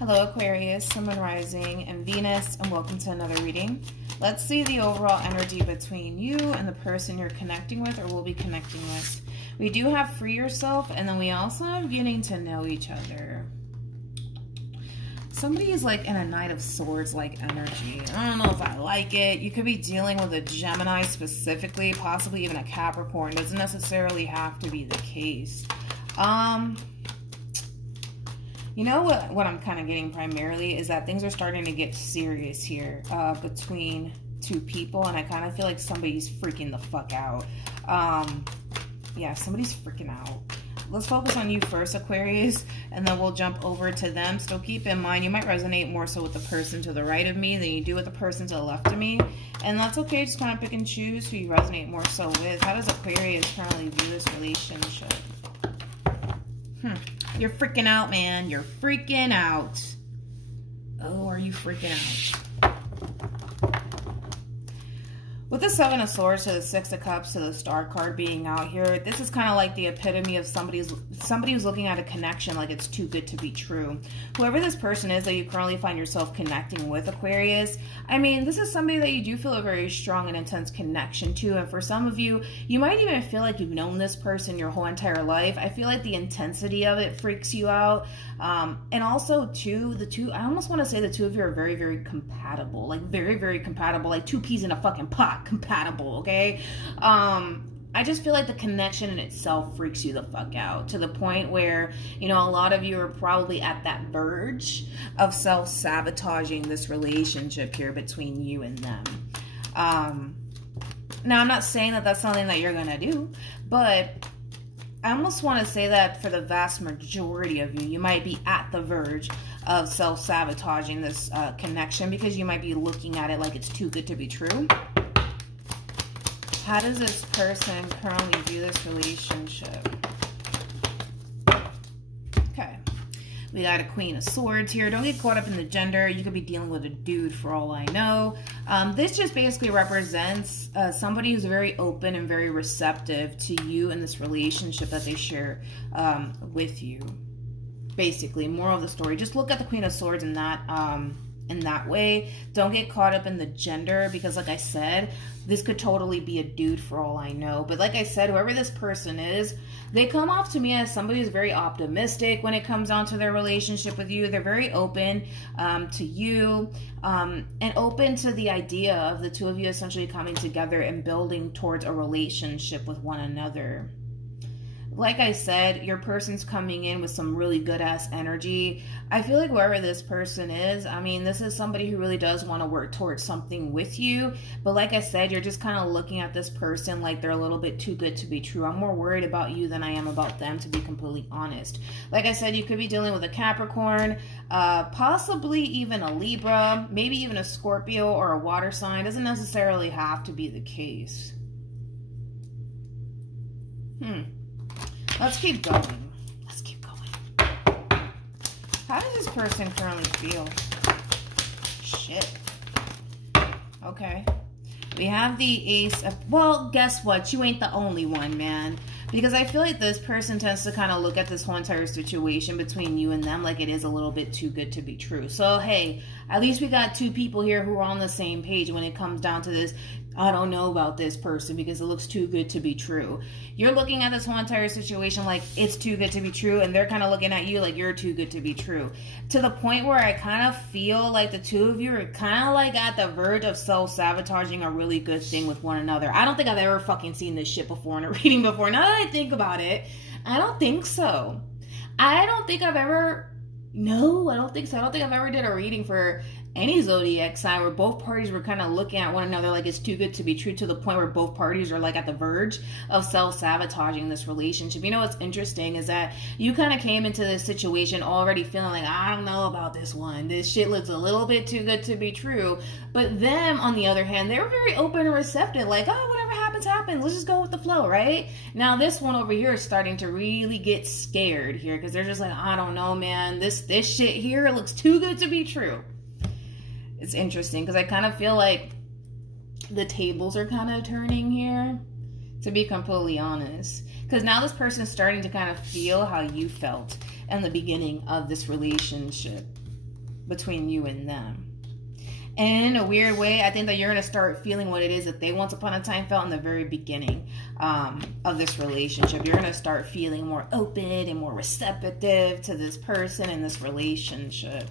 Hello Aquarius, Sun, Moon, Rising, and Venus, and welcome to another reading. Let's see the overall energy between you and the person you're connecting with or will be connecting with. We do have free yourself, and then we also have getting to know each other. Somebody is like in a Knight of Swords like energy. I don't know if I like it. You could be dealing with a Gemini specifically, possibly even a Capricorn. It doesn't necessarily have to be the case. You know what I'm kind of getting primarily is that things are starting to get serious here between two people, and I kind of feel like somebody's freaking the fuck out. Yeah, somebody's freaking out. Let's focus on you first, Aquarius, and then we'll jump over to them. So keep in mind, you might resonate more so with the person to the right of me than you do with the person to the left of me. And that's okay, just kind of pick and choose who you resonate more so with. How does Aquarius currently view this relationship? You're freaking out, man. You're freaking out. Oh, are you freaking out? With the Seven of Swords to the Six of Cups to the Star card being out here, this is kind of like the epitome of somebody who's looking at a connection like it's too good to be true. Whoever this person is that you currently find yourself connecting with, Aquarius, I mean, this is somebody that you do feel a very strong and intense connection to. And for some of you, you might even feel like you've known this person your whole entire life. I feel like the intensity of it freaks you out. And also, too, I almost want to say the two of you are very, very compatible. Like, very, very compatible. Like two peas in a fucking pot. Compatible, okay? I just feel like the connection in itself freaks you the fuck out to the point where, you know, a lot of you are probably at that verge of self-sabotaging this relationship here between you and them. Now, I'm not saying that that's something that you're gonna do, but I almost want to say that for the vast majority of you, you might be at the verge of self-sabotaging this connection because you might be looking at it like it's too good to be true. How does this person currently view this relationship? Okay. We got a Queen of Swords here. Don't get caught up in the gender. You could be dealing with a dude for all I know. This just basically represents somebody who's very open and very receptive to you and this relationship that they share with you. Basically, moral of the story. Just look at the Queen of Swords in that way. Don't get caught up in the gender because, like I said, this could totally be a dude for all I know. But like I said, whoever this person is, they come off to me as somebody who's very optimistic when it comes down to their relationship with you. They're very open to you and open to the idea of the two of you essentially coming together and building towards a relationship with one another. Like I said, your person's coming in with some really good-ass energy. I feel like whoever this person is, I mean, this is somebody who really does want to work towards something with you. But like I said, you're just kind of looking at this person like they're a little bit too good to be true. I'm more worried about you than I am about them, to be completely honest. Like I said, you could be dealing with a Capricorn, possibly even a Libra, maybe even a Scorpio or a water sign. Doesn't necessarily have to be the case. Let's keep going. Let's keep going. How does this person currently feel? Shit. Okay. We have the Ace of... Well, guess what? You ain't the only one, man. Because I feel like this person tends to kind of look at this whole entire situation between you and them like it is a little bit too good to be true. So, hey, at least we got two people here who are on the same page when it comes down to this. I don't know about this person because it looks too good to be true. You're looking at this whole entire situation like it's too good to be true, and they're kind of looking at you like you're too good to be true. To the point where I kind of feel like the two of you are kind of like at the verge of self-sabotaging a really good thing with one another. I don't think I've ever fucking seen this shit before in a reading before. Now that I think about it, I don't think so. I don't think I've ever... No, I don't think so. I don't think I've ever did a reading for any zodiac sign where both parties were kind of looking at one another like it's too good to be true, to the point where both parties are like at the verge of self-sabotaging this relationship. You know what's interesting is that you kind of came into this situation already feeling like, I don't know about this one. This shit looks a little bit too good to be true. But them, on the other hand, they were very open and receptive. Like, oh, whatever happens, happens. Let's just go with the flow, right? Now, this one over here is starting to really get scared here because they're just like, I don't know, man. This shit here looks too good to be true. It's interesting because I kind of feel like the tables are kind of turning here, to be completely honest. Because now this person is starting to kind of feel how you felt in the beginning of this relationship. between you and them. And in a weird way, I think that you're going to start feeling what it is that they once upon a time felt in the very beginning of this relationship. You're going to start feeling more open and more receptive to this person and this relationship.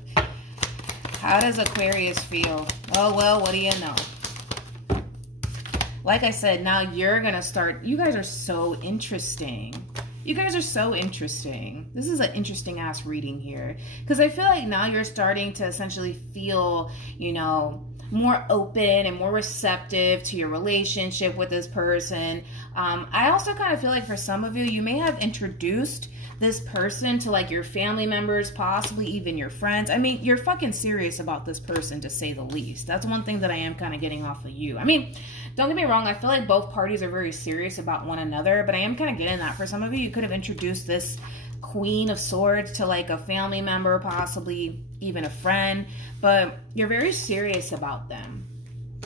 How does Aquarius feel? Oh, well, what do you know? Like I said, now you're going to start... You guys are so interesting. You guys are so interesting. This is an interesting ass reading here. Because I feel like now you're starting to essentially feel, you know, more open and more receptive to your relationship with this person. I also kind of feel like for some of you, you may have introduced this person to like your family members, possibly even your friends. I mean, you're fucking serious about this person, to say the least. That's one thing that I am kind of getting off of you. I mean, don't get me wrong, I feel like both parties are very serious about one another, but I am kind of getting that for some of you. You could have introduced this Queen of Swords to like a family member, possibly even a friend, but you're very serious about them.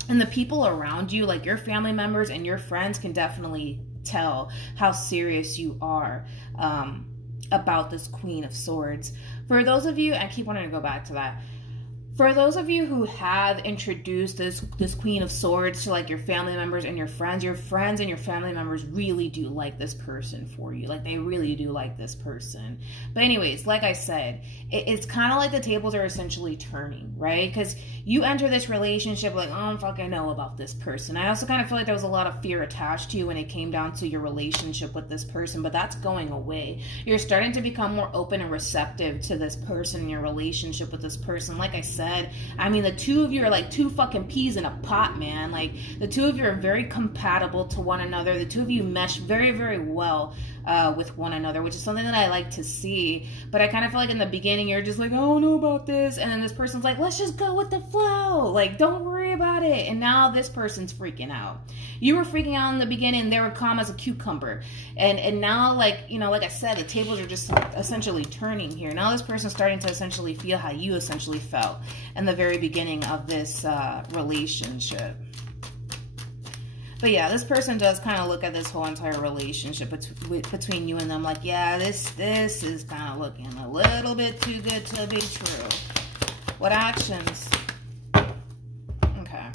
And the people around you, like your family members and your friends, can definitely tell how serious you are about this Queen of Swords. For those of you, I keep wanting to go back to that. For those of you who have introduced this Queen of Swords to like your family members and your friends and your family members really do like this person for you. Like they really do like this person. But anyways, like I said, it's kind of like the tables are essentially turning, right? Because you enter this relationship like, oh, I don't fucking know about this person. I also kind of feel like there was a lot of fear attached to you when it came down to your relationship with this person, but that's going away. You're starting to become more open and receptive to this person and your relationship with this person. Like I said, I mean, the two of you are like two fucking peas in a pot, man. Like, the two of you are very compatible to one another. The two of you mesh very, very well with one another, which is something that I like to see. But I kind of feel like in the beginning, you're just like, I don't know about this. And then this person's like, let's just go with the flow. Like, don't worry about it. And now this person's freaking out. You were freaking out in the beginning. They were calm as a cucumber. And now, like, you know, like I said, the tables are just essentially turning here. Now this person's starting to essentially feel how you essentially felt in the very beginning of this relationship. But yeah, this person does kind of look at this whole entire relationship between you and them like, yeah, this is kind of looking a little bit too good to be true. What actions? Okay.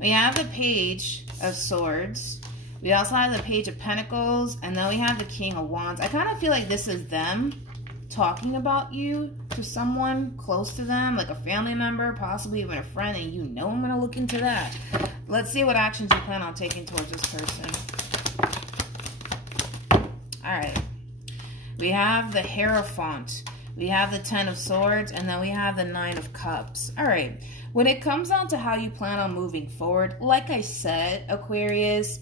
We have the Page of Swords. We also have the Page of Pentacles. And then we have the King of Wands. I kind of feel like this is them talking about you to someone close to them, like a family member, possibly even a friend, and you know I'm going to look into that. Let's see what actions you plan on taking towards this person. Alright. We have the Hierophant. We have the Ten of Swords, and then we have the Nine of Cups. Alright. When it comes down to how you plan on moving forward, like I said, Aquarius,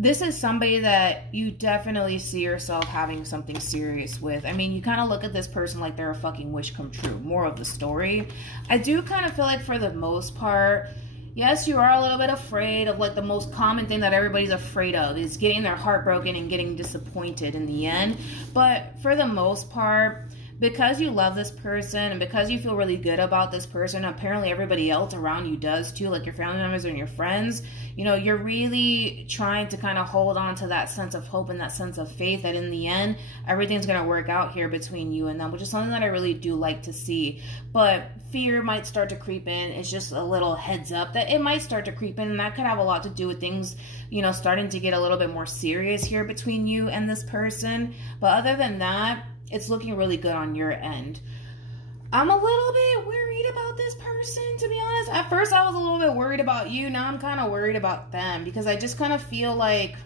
this is somebody that you definitely see yourself having something serious with. I mean, you kind of look at this person like they're a fucking wish come true. More of the story. I do kind of feel like for the most part, yes, you are a little bit afraid of like the most common thing that everybody's afraid of is getting their heart broken and getting disappointed in the end. But for the most part, because you love this person and because you feel really good about this person, apparently everybody else around you does too, like your family members and your friends, you know, you're really trying to kind of hold on to that sense of hope and that sense of faith that in the end, everything's going to work out here between you and them, which is something that I really do like to see. But fear might start to creep in. It's just a little heads up that it might start to creep in, and that could have a lot to do with things, you know, starting to get a little bit more serious here between you and this person. But other than that, it's looking really good on your end. I'm a little bit worried about this person, to be honest. At first, I was a little bit worried about you. Now I'm kind of worried about them because I just kind of feel like...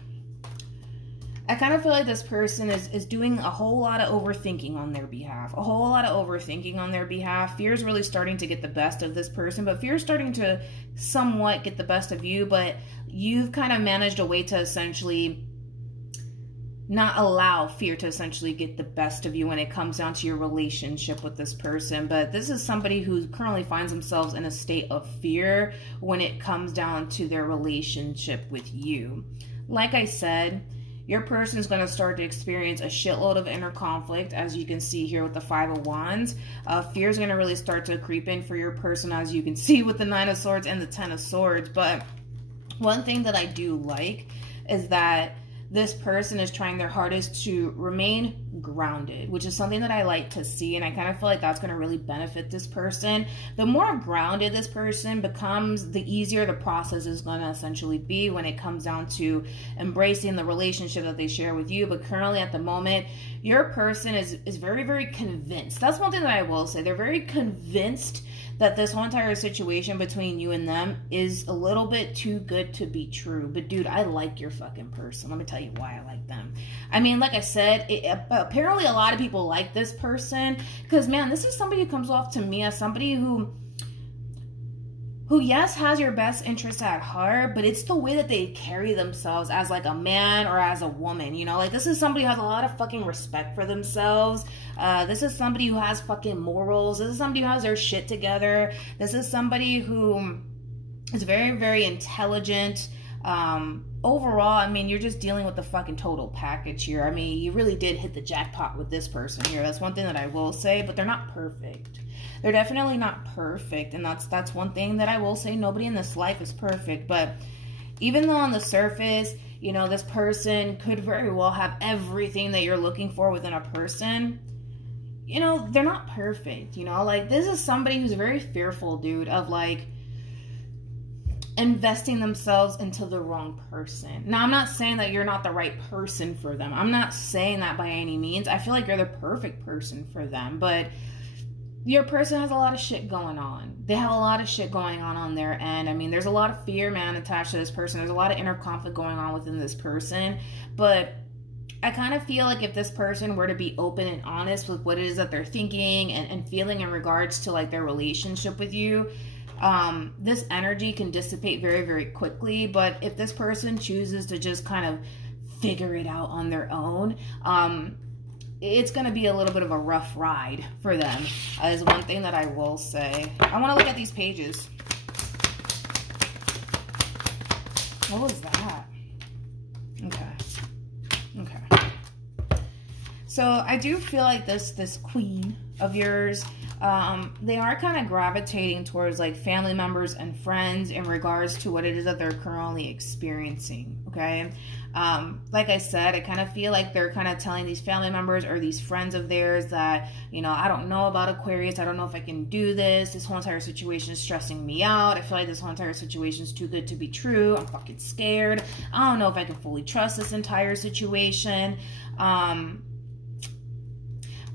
this person is doing a whole lot of overthinking on their behalf. A whole lot of overthinking on their behalf. Fear is really starting to get the best of this person, but fear is starting to somewhat get the best of you, but you've kind of managed a way to essentially not allow fear to essentially get the best of you when it comes down to your relationship with this person. But this is somebody who currently finds themselves in a state of fear when it comes down to their relationship with you. Like I said, your person is going to start to experience a shitload of inner conflict, as you can see here with the Five of Wands. Fear is going to really start to creep in for your person, as you can see with the Nine of Swords and the Ten of Swords. But one thing that I do like is that this person is trying their hardest to remain grounded, which is something that I like to see. And I kind of feel like that's going to really benefit this person. The more grounded this person becomes, the easier the process is going to essentially be when it comes down to embracing the relationship that they share with you. But currently at the moment, your person is very, very convinced. That's one thing that I will say. They're very convinced that this whole entire situation between you and them is a little bit too good to be true. But dude, I like your fucking person. Let me tell you why I like them. I mean, like I said, apparently a lot of people like this person because, man, this is somebody who comes off to me as somebody who yes, has your best interests at heart, but it's the way that they carry themselves as like a man or as a woman, you know? Like, this is somebody who has a lot of fucking respect for themselves. This is somebody who has fucking morals. This is somebody who has their shit together. This is somebody who is very, very intelligent. Overall, I mean, you're just dealing with the fucking total package here. I mean, you really did hit the jackpot with this person here. That's one thing that I will say, but they're not perfect. They're definitely not perfect, and that's one thing that I will say. Nobody in this life is perfect, but even though on the surface, you know, this person could very well have everything that you're looking for within a person, you know, they're not perfect, you know? Like, this is somebody who's very fearful, dude, of, like, investing themselves into the wrong person. Now, I'm not saying that you're not the right person for them. I'm not saying that by any means. I feel like you're the perfect person for them, but your person has a lot of shit going on. They have a lot of shit going on their end. I mean, there's a lot of fear, man, attached to this person. There's a lot of inner conflict going on within this person. But I kind of feel like if this person were to be open and honest with what it is that they're thinking and feeling in regards to, like, their relationship with you, this energy can dissipate very, very quickly. But if this person chooses to just kind of figure it out on their own, it's going to be a little bit of a rough ride for them, is one thing that I will say. I want to look at these pages. What was that? Okay. Okay. So I do feel like this queen of yours, they are kind of gravitating towards, like, family members and friends in regards to what it is that they're currently experiencing, okay? Like I said, I kind of feel like they're kind of telling these family members or these friends of theirs that, you know, I don't know about Aquarius. I don't know if I can do this. This whole entire situation is stressing me out. I feel like this whole entire situation is too good to be true. I'm fucking scared. I don't know if I can fully trust this entire situation.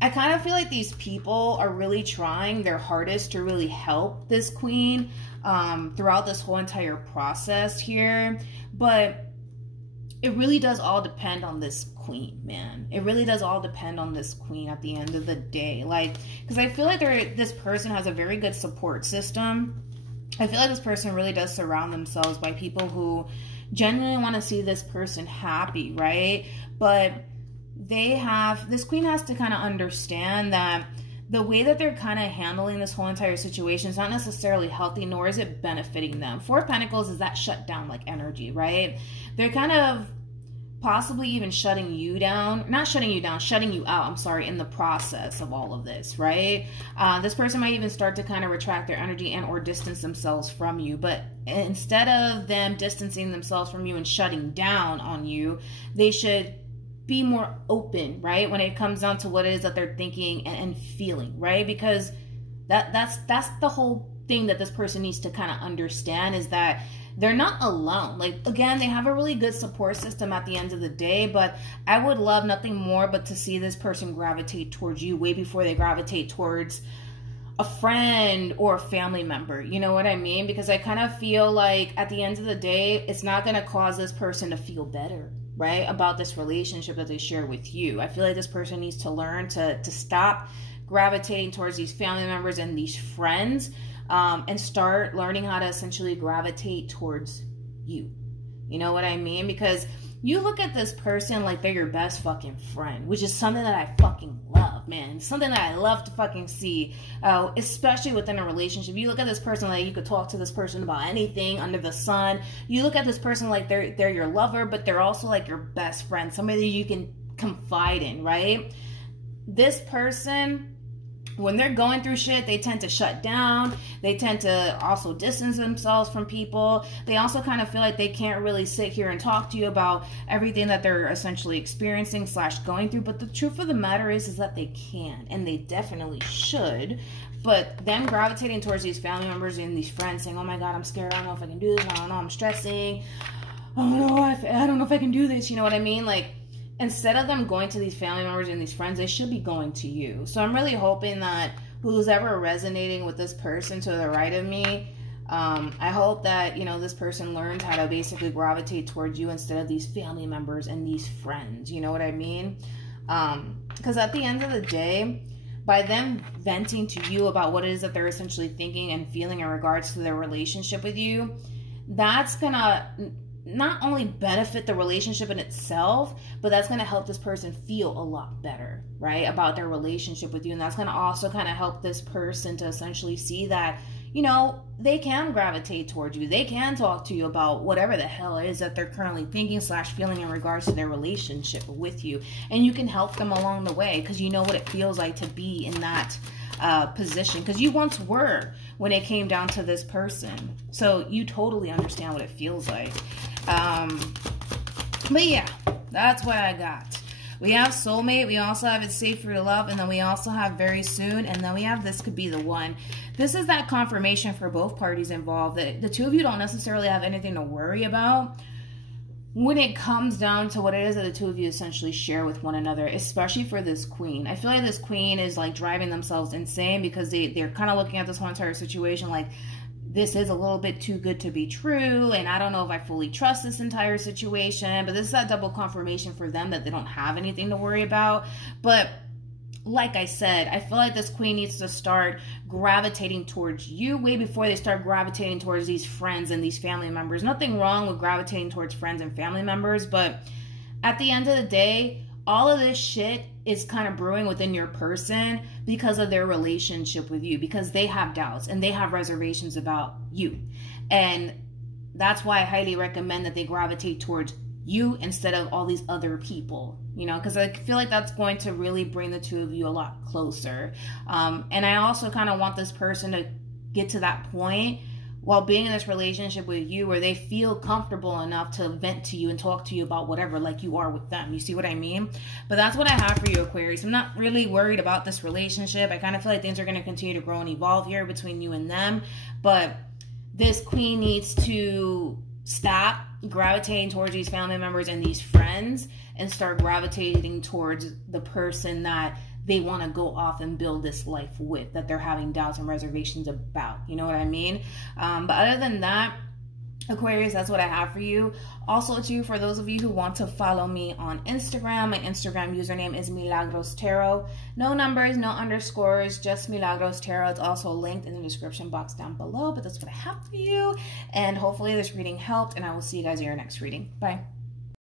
I kind of feel like these people are really trying their hardest to really help this queen throughout this whole entire process here. But it really does all depend on this queen, man. It really does all depend on this queen at the end of the day. Like, because I feel like this person has a very good support system. I feel like this person really does surround themselves by people who genuinely want to see this person happy, right? But this queen has to kind of understand that the way that they're kind of handling this whole entire situation is not necessarily healthy, nor is it benefiting them. Four of Pentacles is that shut down, like, energy, right? They're kind of possibly even shutting you down, not shutting you down, shutting you out, I'm sorry, in the process of all of this, right? This person might even start to kind of retract their energy and or distance themselves from you. But instead of them distancing themselves from you and shutting down on you, they should be more open, right, when it comes down to what it is that they're thinking and feeling, right? Because that's the whole thing that this person needs to kind of understand, is that they're not alone. Like, again, they have a really good support system at the end of the day, but I would love nothing more but to see this person gravitate towards you way before they gravitate towards a friend or a family member. You know what I mean? Because I kind of feel like at the end of the day, it's not going to cause this person to feel better, right, about this relationship that they share with you. I feel like this person needs to learn to stop gravitating towards these family members and these friends, and start learning how to essentially gravitate towards you. You know what I mean? Because you look at this person like they're your best fucking friend, which is something that I fucking love, man. Something that I love to fucking see, especially within a relationship. You look at this person like you could talk to this person about anything under the sun. You look at this person like they're your lover, but they're also like your best friend, somebody that you can confide in, right? This person when they're going through shit, they tend to shut down. They tend to also distance themselves from people. They also kind of feel like they can't really sit here and talk to you about everything that they're essentially experiencing / going through. But the truth of the matter is that they can, and they definitely should. But them gravitating towards these family members and these friends saying, oh my God, I'm scared. I don't know if I can do this. I don't know. I'm stressing. I don't know if I can do this. You know what I mean? Like, instead of them going to these family members and these friends, they should be going to you. So I'm really hoping that who's ever resonating with this person to the right of me, I hope that, you know, this person learns how to basically gravitate towards you instead of these family members and these friends. You know what I mean? Because at the end of the day, by them venting to you about what it is that they're essentially thinking and feeling in regards to their relationship with you, that's gonna not only benefit the relationship in itself, but that's going to help this person feel a lot better, right, about their relationship with you. And that's going to also kind of help this person to essentially see that, you know, they can gravitate towards you. They can talk to you about whatever the hell it is that they're currently thinking / feeling in regards to their relationship with you. And you can help them along the way because you know what it feels like to be in that position, because you once were when it came down to this person. So you totally understand what it feels like. But yeah, that's what I got. We have soulmate, we also have it's safe for your love, and then we also have very soon, and then we have this could be the one. This is that confirmation for both parties involved that the two of you don't necessarily have anything to worry about when it comes down to what it is that the two of you essentially share with one another, especially for this queen. I feel like this queen is like driving themselves insane because they're kind of looking at this whole entire situation like, this is a little bit too good to be true, and I don't know if I fully trust this entire situation. But this is that double confirmation for them that they don't have anything to worry about. But like I said, I feel like this queen needs to start gravitating towards you way before they start gravitating towards these friends and these family members. Nothing wrong with gravitating towards friends and family members, but at the end of the day, all of this shit is kind of brewing within your person because of their relationship with you, because they have doubts and they have reservations about you. And that's why I highly recommend that they gravitate towards you instead of all these other people, you know, because I feel like that's going to really bring the two of you a lot closer. And I also kind of want this person to get to that point while being in this relationship with you where they feel comfortable enough to vent to you and talk to you about whatever, like you are with them. You see what I mean? But that's what I have for you, Aquarius. I'm not really worried about this relationship. I kind of feel like things are going to continue to grow and evolve here between you and them. But this queen needs to stop gravitating towards these family members and these friends and start gravitating towards the person that they want to go off and build this life with, that they're having doubts and reservations about. You know what I mean? But other than that, Aquarius, that's what I have for you. Also, too, for those of you who want to follow me on Instagram, my Instagram username is MilagrosTarot. No numbers, no underscores, just MilagrosTarot. It's also linked in the description box down below, but that's what I have for you. And hopefully this reading helped, and I will see you guys in your next reading. Bye.